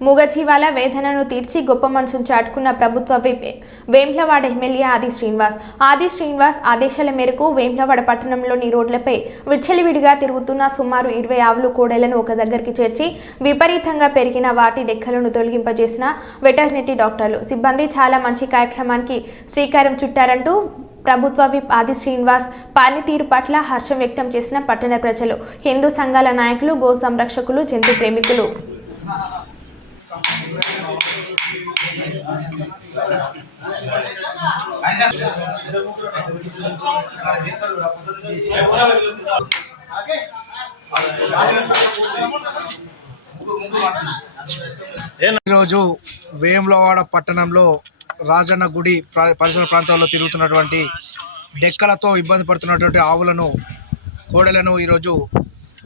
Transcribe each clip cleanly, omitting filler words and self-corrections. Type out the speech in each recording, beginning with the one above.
మూగజీవాల వేదనను తీర్చి గొప్ప మనసును చాటుకున్న ప్రభుత్వ విప్ వేములవాడ ఎమ్మెల్యే ఆది శ్రీనివాస్ ఆదేశాల మేరకు వేములవాడ పట్టణంలోని రోడ్లపై విచ్చలవిడిగా తిరుగుతున్న సుమారు 20 ఆవులు కోడెలను ఒక దగ్గరికి చేర్చి విపరీతంగా పెరిగిన వాటి డెక్కలను తొలగింపజేసిన వెటర్నరీ డాక్టర్లు సిబ్బంది చాలా మంచి కార్యక్రమానికి శ్రీకారం చుట్టారంటూ ప్రభుత్వ విప్ ఆది శ్రీనివాస్ పనితీరు పట్ల హర్షం వ్యక్తం చేసిన పట్టణ ప్రజలు, హిందూ సంఘాల నాయకులు, గో సంరక్షకులు, జంతు ప్రేమికులు. ఈరోజు వేములవాడ పట్టణంలో రాజన్న గుడి పరిసర ప్రాంతాల్లో తిరుగుతున్నటువంటి డెక్కలతో ఇబ్బంది పడుతున్నటువంటి ఆవులను, కోడెలను ఈరోజు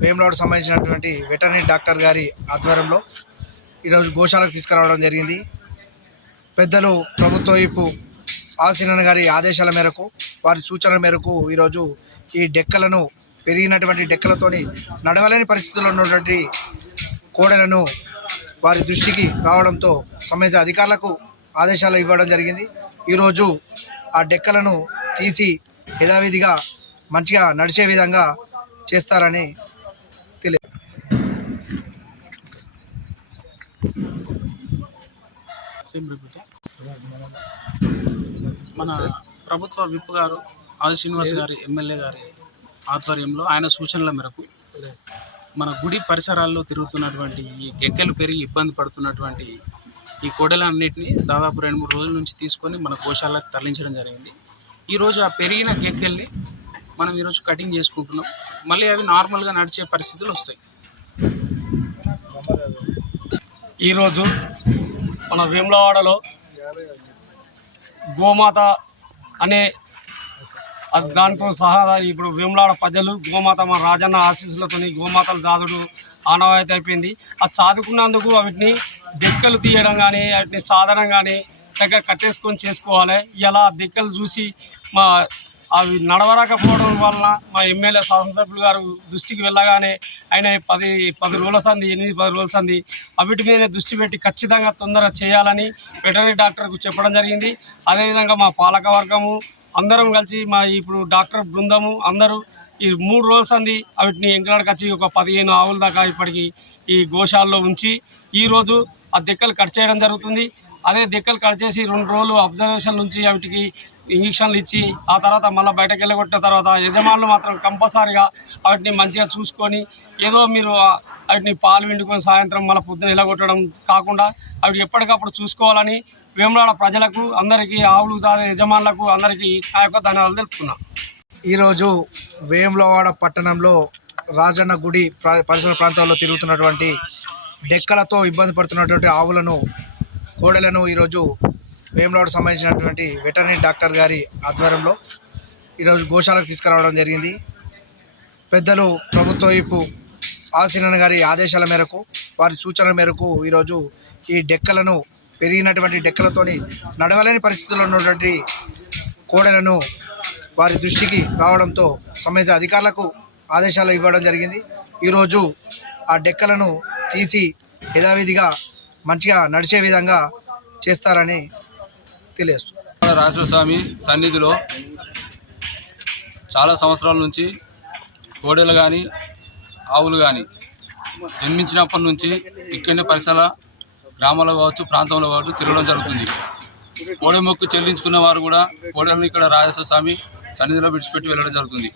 వేములవాడకు సంబంధించినటువంటి వెటర్నరీ డాక్టర్ గారి ఆధ్వర్యంలో ఈరోజు గోశాలకు తీసుకురావడం జరిగింది. పెద్దలు ప్రభుత్వ వైపు ఆసీనన్న గారి ఆదేశాల మేరకు, వారి సూచనల మేరకు ఈరోజు ఈ డెక్కలను, పెరిగినటువంటి డెక్కలతోని నడవలేని పరిస్థితుల్లో ఉన్నటువంటి కోడెలను వారి దృష్టికి రావడంతో సంబంధిత అధికారులకు ఆదేశాలు ఇవ్వడం జరిగింది. ఈరోజు ఆ డెక్కలను తీసి యథావిధిగా మంచిగా నడిచే విధంగా చేస్తారని తెలియదు. మన ప్రభుత్వ విప్ గారు ఆది శ్రీనివాస్ గారి ఎమ్మెల్యే గారి ఆధ్వర్యంలో ఆయన సూచనల మేరకు మన గుడి పరిసరాల్లో తిరుగుతున్నటువంటి ఈ గెక్కలు పెరిగి ఇబ్బంది పడుతున్నటువంటి ఈ కోడెలన్నింటినీ దాదాపు 2-3 రోజుల నుంచి తీసుకొని మన గోశాలకు తరలించడం జరిగింది. ఈరోజు ఆ పెరిగిన గెక్కల్ని మనం ఈరోజు కటింగ్ చేసుకుంటున్నాం. మళ్ళీ అవి నార్మల్గా నడిచే పరిస్థితులు వస్తాయి. ఈరోజు మన వేములవాడలో గోమాత అనే దాంతో సహా ఇప్పుడు వేములవాడ ప్రజలు గోమాత మన రాజన్న ఆశీస్సులతో గోమాతలు జాదుడు ఆనవాయితీ అయిపోయింది. అది సాదుకున్నందుకు వాటిని డెక్కలు తీయడం కానీ, వాటిని సాధనం కానీ దగ్గర కట్టేసుకొని చేసుకోవాలి. ఇలా డెక్కలు చూసి అవి నడవరాకపోవడం వలన మా ఎమ్మెల్యే శాసనసభ్యులు గారు దృష్టికి వెళ్ళగానే ఆయన 10 రోజుల సంది 8-10 రోజుల సంది వీటి మీద దృష్టి పెట్టి ఖచ్చితంగా తొందరగా చేయాలని వెటర్నరీ డాక్టర్కు చెప్పడం జరిగింది. అదేవిధంగా మా పాలక వర్గము అందరం కలిసి ఇప్పుడు డాక్టర్ బృందము అందరూ ఈ 3 రోజుల సంది వీటిని ఎంకలాడికి వచ్చి ఒక 15 ఆవుల దాకా ఇప్పటికి ఈ గోశాలలో ఉంచి ఈరోజు ఆ దెక్కలు కట్ చేయడం జరుగుతుంది. అదే దెక్కలు కట్ చేసి 2 రోజులు అబ్జర్వేషన్ నుంచి వీటికి ఇంజక్షన్లు ఇచ్చి ఆ తర్వాత మళ్ళీ బయటకు వెళ్ళగొట్టిన తర్వాత యజమానులు మాత్రం కంపల్సరీగా వాటిని మంచిగా చూసుకొని, ఏదో మీరు వాటిని పాలు విండుకొని సాయంత్రం మళ్ళీ పొద్దున వెళ్ళగొట్టడం కాకుండా అవి ఎప్పటికప్పుడు చూసుకోవాలని వేములవాడ ప్రజలకు అందరికీ, ఆవులు యజమానులకు అందరికీ నా యొక్క ధన్యవాదాలు తెలుపుతున్నాను. ఈరోజు వేములవాడ పట్టణంలో రాజన్న గుడి పరిసర ప్రాంతాల్లో తిరుగుతున్నటువంటి డెక్కలతో ఇబ్బంది పడుతున్నటువంటి ఆవులను, కోడెలను ఈరోజు వేములవాడకు సంబంధించినటువంటి వెటర్నరీ డాక్టర్ గారి ఆధ్వర్యంలో ఈరోజు గోశాలకు తీసుకురావడం జరిగింది. పెద్దలు ప్రభుత్వ వైపు ఆసీనన్న గారి ఆదేశాల మేరకు, వారి సూచనల మేరకు ఈరోజు ఈ డెక్కలను, పెరిగినటువంటి డెక్కలతోని నడవలేని పరిస్థితుల్లో ఉన్నటువంటి కోడెలను వారి దృష్టికి రావడంతో సంబంధిత అధికారులకు ఆదేశాలు ఇవ్వడం జరిగింది. ఈరోజు ఆ డెక్కలను తీసి యథావిధిగా మంచిగా నడిచే విధంగా చేస్తారని తెలియజేస్తుంది. రాజేశ్వరస్వామి సన్నిధిలో చాలా సంవత్సరాల నుంచి కోడెలు కానీ, ఆవులు కానీ జన్మించినప్పటి నుంచి ఇక్కడనే పరిసర గ్రామాల్లో కావచ్చు, ప్రాంతంలో కావచ్చు తిరగడం జరుగుతుంది. కోడె మొక్కు చెల్లించుకున్న వారు కూడా కోడెలను ఇక్కడ రాజేశ్వర స్వామి సన్నిధిలో విడిచిపెట్టి వెళ్ళడం జరుగుతుంది.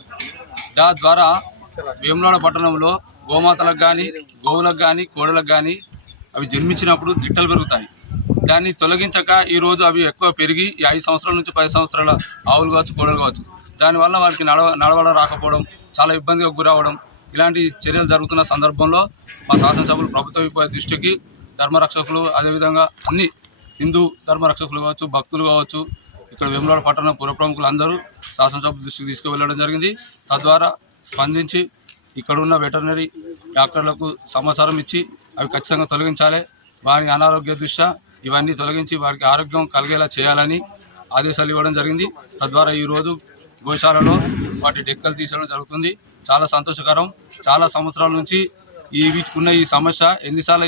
ద్వారా వేములవాడ పట్టణంలో గోమాతలకు కానీ, గోవులకు కానీ, కోడెలకు కానీ అవి జన్మించినప్పుడు గిట్టలు పెరుగుతాయి. దాన్ని తొలగించక ఈరోజు అవి ఎక్కువ పెరిగి 5 సంవత్సరాల నుంచి 10 సంవత్సరాల ఆవులు కావచ్చు, కోడలు కావచ్చు, దానివల్ల వారికి నడవడం రాకపోవడం, చాలా ఇబ్బందిగా గురవడం, ఇలాంటి చర్యలు జరుగుతున్న సందర్భంలో మా శాసనసభ్యులు ప్రభుత్వ దృష్టికి, ధర్మరక్షకులు, అదేవిధంగా అన్ని హిందూ ధర్మరక్షకులు కావచ్చు, భక్తులు కావచ్చు, ఇక్కడ వేములవాడ పట్టణ పుర ప్రముఖులు అందరూ శాసనసభ దృష్టికి తీసుకువెళ్ళడం జరిగింది. తద్వారా స్పందించి ఇక్కడ ఉన్న వెటర్నరీ డాక్టర్లకు సమాచారం ఇచ్చి అవి ఖచ్చితంగా తొలగించాలి, వారి అనారోగ్య దృష్ట్యా ఇవన్నీ తొలగించి వారికి ఆరోగ్యం కలిగేలా చేయాలని ఆదేశాలు ఇవ్వడం జరిగింది. తద్వారా ఈరోజు గోశాలలో వాటి డెక్కలు తీసడం జరుగుతుంది. చాలా సంతోషకరం. చాలా సంవత్సరాల నుంచి వీటికున్న ఈ సమస్య ఎన్నిసార్లు